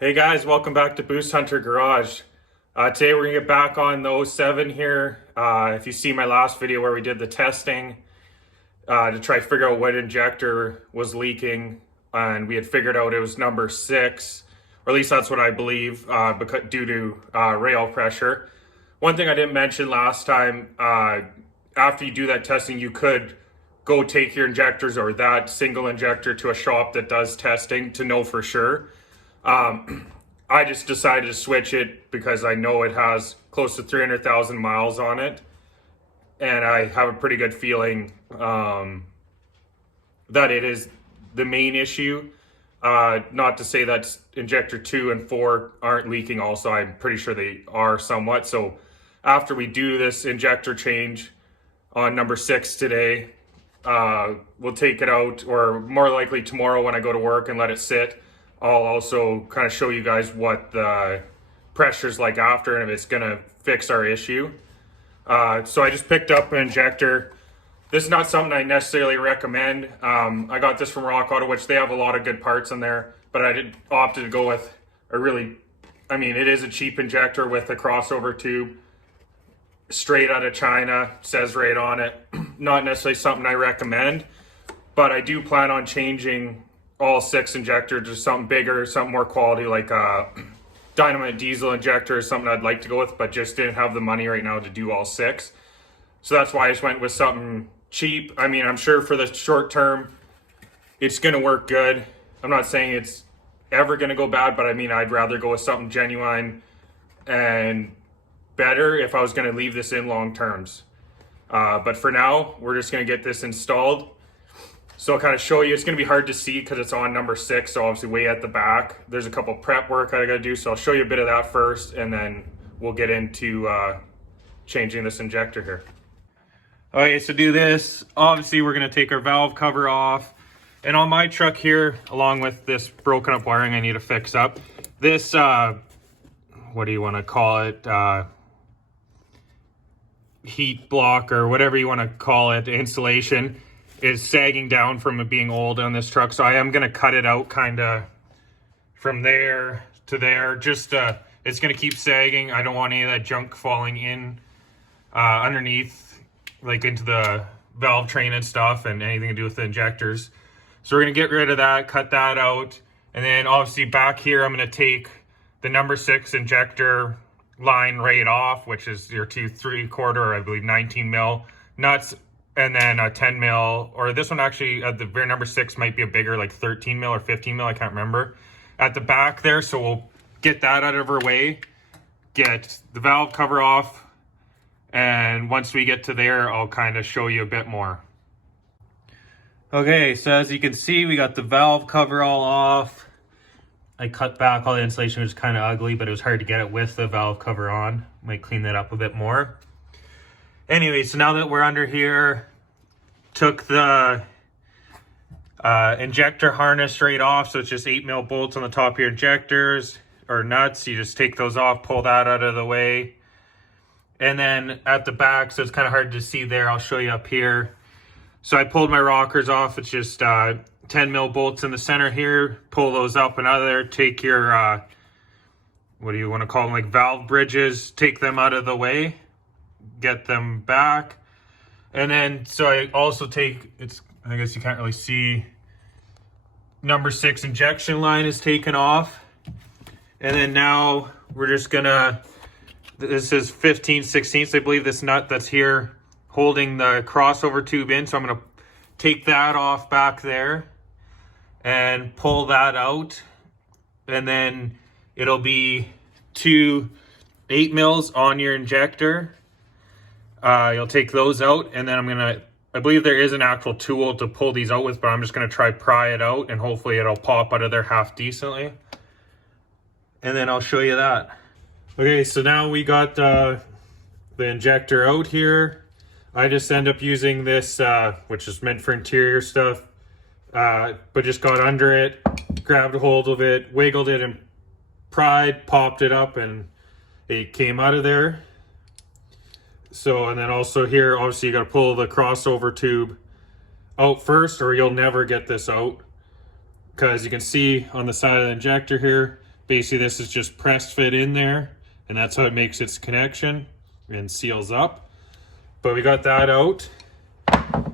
Hey guys, welcome back to Boost Hunter Garage. Today we're gonna get back on the 07 here. If you see my last video where we did the testing to try to figure out what injector was leaking, and we had figured out it was number 6, or at least that's what I believe, due to rail pressure. One thing I didn't mention last time, after you do that testing, you could go take your injectors or that single injector to a shop that does testing to know for sure. I just decided to switch it because I know it has close to 300,000 miles on it, and I have a pretty good feeling that it is the main issue. Not to say that injector 2 and 4 aren't leaking also. I'm pretty sure they are somewhat. So after we do this injector change on number 6 today, we'll take it out, or more likely tomorrow when I go to work, and let it sit. I'll also kind of show you guys what the pressure's like after and if it's gonna fix our issue. So I just picked up an injector. This is not something I necessarily recommend. I got this from Rock Auto, which they have a lot of good parts in there, but I opted to go with it is a cheap injector with a crossover tube, straight out of China, says right on it. Not necessarily something I recommend, but I do plan on changing all 6 injectors to something bigger, something more quality, like a Dynamite diesel injector is something I'd like to go with, but just didn't have the money right now to do all 6. So that's why I just went with something cheap. I'm sure for the short term, it's gonna work good. I'm not saying it's ever gonna go bad, but I'd rather go with something genuine and better if I was gonna leave this in long terms. But for now, we're just gonna get this installed. So I'll kind of show you. It's going to be hard to see because it's on number 6, so obviously way at the back. There's a couple prep work I got to do, so I'll show you a bit of that first, and then we'll get into changing this injector here. Okay, so do this. Obviously, we're going to take our valve cover off. And on my truck here, along with this broken up wiring I need to fix up, this, what do you want to call it? Heat block or whatever you want to call it, insulation, is sagging down from it being old on this truck. So I am going to cut it out kind of from there to there. Just it's going to keep sagging. I don't want any of that junk falling in underneath, like into the valve train and stuff, and anything to do with the injectors. So we're going to get rid of that, cut that out. And then obviously back here, I'm going to take the number 6 injector line right off, which is your 2 3/4, I believe 19 mil nuts. And then a 10 mil, or this one actually at the very number 6 might be a bigger, like 13 mil or 15 mil, I can't remember, at the back there. So we'll get that out of our way, get the valve cover off, and once we get to there, I'll kind of show you a bit more. Okay, so as you can see, we got the valve cover all off. I cut back all the insulation, which was kind of ugly, but it was hard to get it with the valve cover on. Might clean that up a bit more. Anyway, so now that we're under here, took the injector harness straight off. So it's just 8 mil bolts on the top of your injectors or nuts. You just take those off, pull that out of the way. And then at the back, so it's kind of hard to see there, I'll show you up here. So I pulled my rockers off. It's just 10 mil bolts in the center here. Pull those up and out of there. Take your, what do you want to call them, like valve bridges, take them out of the way. Get them back. And then so I also take, I guess you can't really see, number 6 injection line is taken off. And then now we're just gonna, this is 15/16, I believe, this nut that's here holding the crossover tube in. So I'm gonna take that off back there and pull that out, and then it'll be 2 8 mils on your injector. You'll take those out, and then I believe there is an actual tool to pull these out with, but I'm just going to pry it out, and hopefully it'll pop out of there half decently. And then I'll show you that. Okay, so now we got the injector out here. I just end up using this, which is meant for interior stuff, but just got under it, grabbed a hold of it, wiggled it, and pried, popped it up, and it came out of there. So, and then also here, obviously you got to pull the crossover tube out first, or you'll never get this out. Because you can see on the side of the injector here, Basically, this is just press fit in there, and that's how it makes its connection and seals up. But we got that out.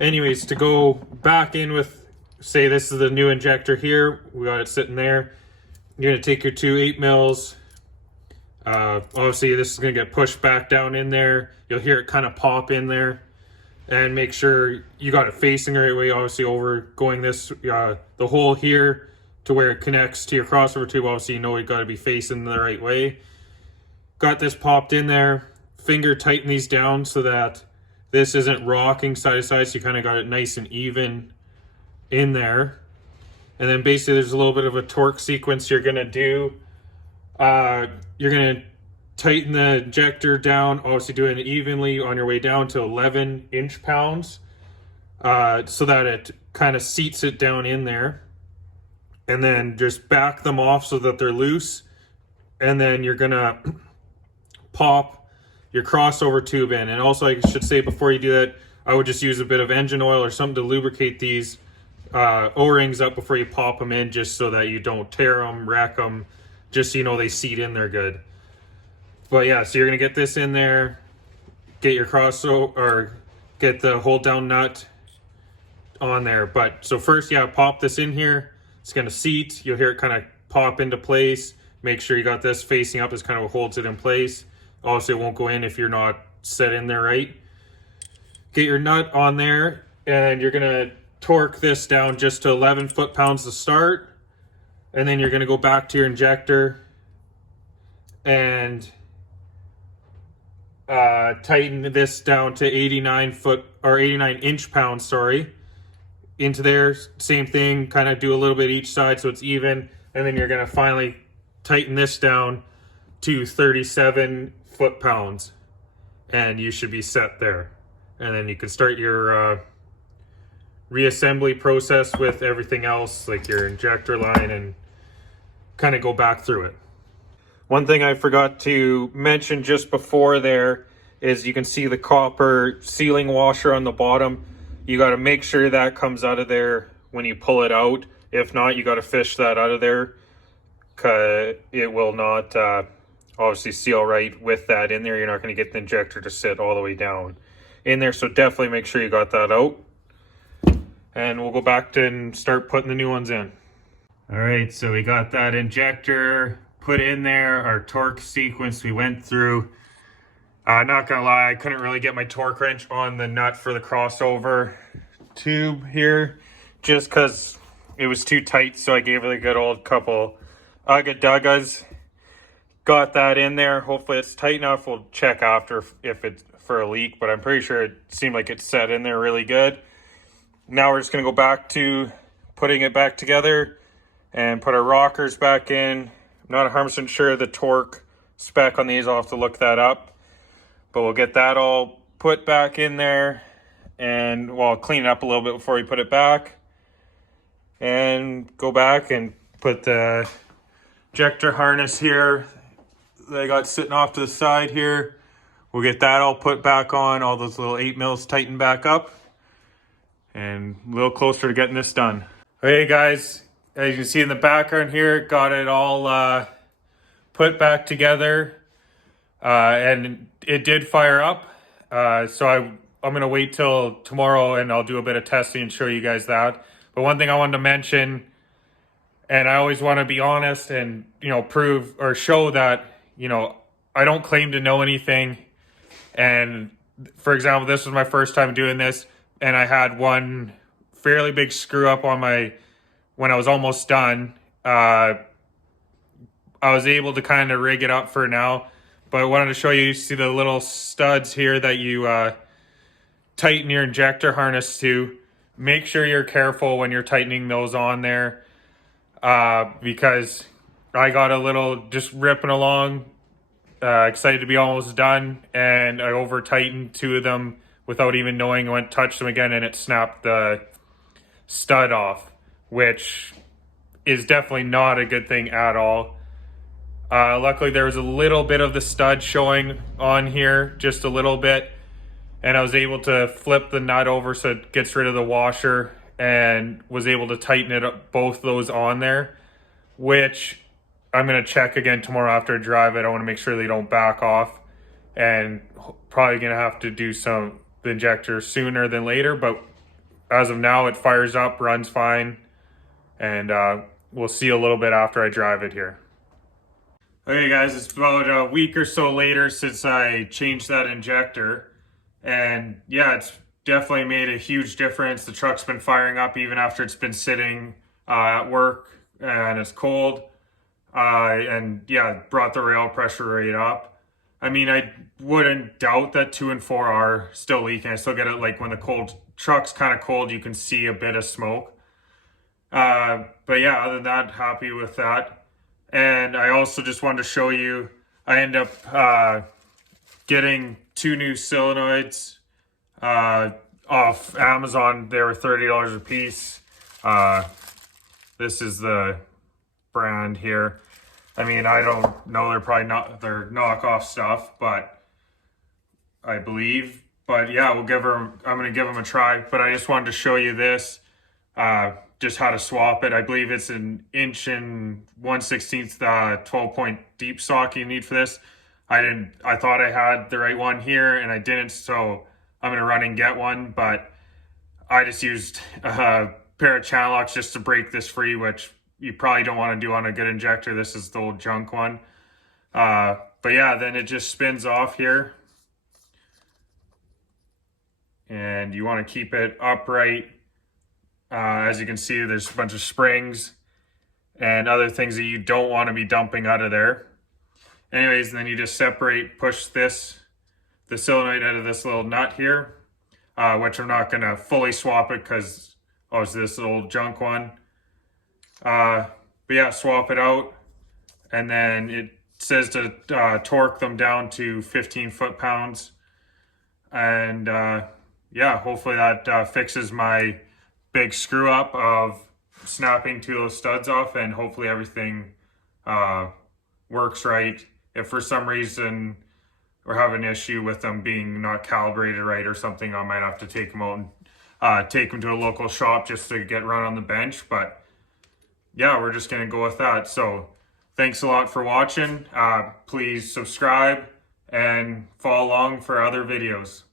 Anyways, to go back in with, say this is the new injector here, we got it sitting there. You're gonna take your two 8 mils. Obviously this is gonna get pushed back down in there. You'll hear it kind of pop in there. And make sure you got it facing the right way, obviously over going this, the hole here to where it connects to your crossover tube. Obviously you know you gotta be facing the right way. Got this popped in there. Finger tighten these down so that this isn't rocking side to side, so you kind of got it nice and even in there. And then basically there's a little bit of a torque sequence you're gonna do. You're gonna tighten the injector down, obviously doing it evenly on your way down to 11 inch-pounds, so that it kind of seats it down in there. And then just back them off so that they're loose. And then you're gonna pop your crossover tube in. And also I should say before you do that, I would just use a bit of engine oil or something to lubricate these O-rings up before you pop them in, just so that you don't tear them, wreck them, just so you know they seat in there good. But yeah, so you're gonna get this in there, get your crossover, or get the hold down nut on there. But so first, yeah, pop this in here. It's gonna seat. You'll hear it kind of pop into place. Make sure you got this facing up as kind of what holds it in place. Also, it won't go in if you're not set in there right. Get your nut on there, and you're gonna torque this down just to 11 foot-pounds to start. And then you're gonna go back to your injector and tighten this down to 89 inch-pounds, sorry, into there. Same thing, kind of do a little bit each side so it's even. And then you're gonna finally tighten this down to 37 foot-pounds, and you should be set there. And then you can start your reassembly process with everything else, like your injector line, and kind of go back through it. One thing I forgot to mention just before there is you can see the copper sealing washer on the bottom. You got to make sure that comes out of there when you pull it out. If not, you got to fish that out of there, because it will not obviously seal right with that in there. You're not going to get the injector to sit all the way down in there, so definitely make sure you got that out. And we'll go back to and start putting the new ones in. All right, so we got that injector put in there, our torque sequence we went through. Not gonna lie, I couldn't really get my torque wrench on the nut for the crossover tube here, just because it was too tight, so I gave it a good old couple ugga-duggas. Got that in there. Hopefully it's tight enough. We'll check after if it's for a leak, but I'm pretty sure it seemed like it set in there really good. Now we're just gonna go back to putting it back together and put our rockers back in. I'm not 100% sure the torque spec on these. I'll have to look that up, but we'll get that all put back in there, and we'll clean it up a little bit before we put it back, and go back and put the injector harness here that I got sitting off to the side here. We'll get that all put back on, all those little 8 mils tightened back up, and a little closer to getting this done. Okay guys, as you can see in the background here, got it all put back together, and it did fire up. So I'm gonna wait till tomorrow and I'll do a bit of testing and show you guys that. But one thing I wanted to mention, and I always want to be honest and, you know, prove or show that, you know, I don't claim to know anything. And for example, this was my first time doing this, and I had one fairly big screw up on when I was almost done. I was able to kind of rig it up for now, but I wanted to show you, see the little studs here that you tighten your injector harness to. Make sure you're careful when you're tightening those on there, because I got a little just ripping along, excited to be almost done, and I over tightened 2 of them without even knowing. I went to touch them again and it snapped the stud off, which is definitely not a good thing at all. Luckily there was a little bit of the stud showing on here, just a little bit, and I was able to flip the nut over so it gets rid of the washer, and was able to tighten it up, both those on there, which I'm going to check again tomorrow after I drive it. I want to make sure they don't back off, and probably going to have to do the injector sooner than later. But as of now, it fires up, runs fine, and we'll see a little bit after I drive it here. Okay guys, it's about a week or so later since I changed that injector, and yeah, it's definitely made a huge difference. The truck's been firing up even after it's been sitting at work and it's cold. And yeah, brought the rail pressure rate up. I mean, I wouldn't doubt that 2 and 4 are still leaking. I still get it, like when the truck's kind of cold, you can see a bit of smoke. But yeah, other than that, happy with that. And I also just wanted to show you, I end up getting 2 new solenoids off Amazon. They were $30 a piece. This is the brand here. I mean, I don't know, they're knockoff stuff, but I believe. But yeah, I'm gonna give them a try. But I just wanted to show you this, just how to swap it. I believe it's an 1/1/16 12-point deep sock you need for this. I thought I had the right one here and I didn't, so I'm gonna run and get one. But I just used a pair of channel locks just to break this free, which you probably don't want to do on a good injector. This is the old junk one. But yeah, then it just spins off here. And you want to keep it upright. As you can see, there's a bunch of springs and other things that you don't want to be dumping out of there. Anyways, then you just push the solenoid out of this little nut here, which I'm not going to fully swap it because, it's this old junk one. But yeah, swap it out, and then it says to torque them down to 15 foot-pounds, and yeah, hopefully that fixes my big screw up of snapping 2 of those studs off, and hopefully everything works right. If for some reason we're having an issue with them being not calibrated right or something, I might have to take them out and take them to a local shop just to get run on the bench. But yeah, we're just going to go with that. So thanks a lot for watching. Please subscribe and follow along for other videos.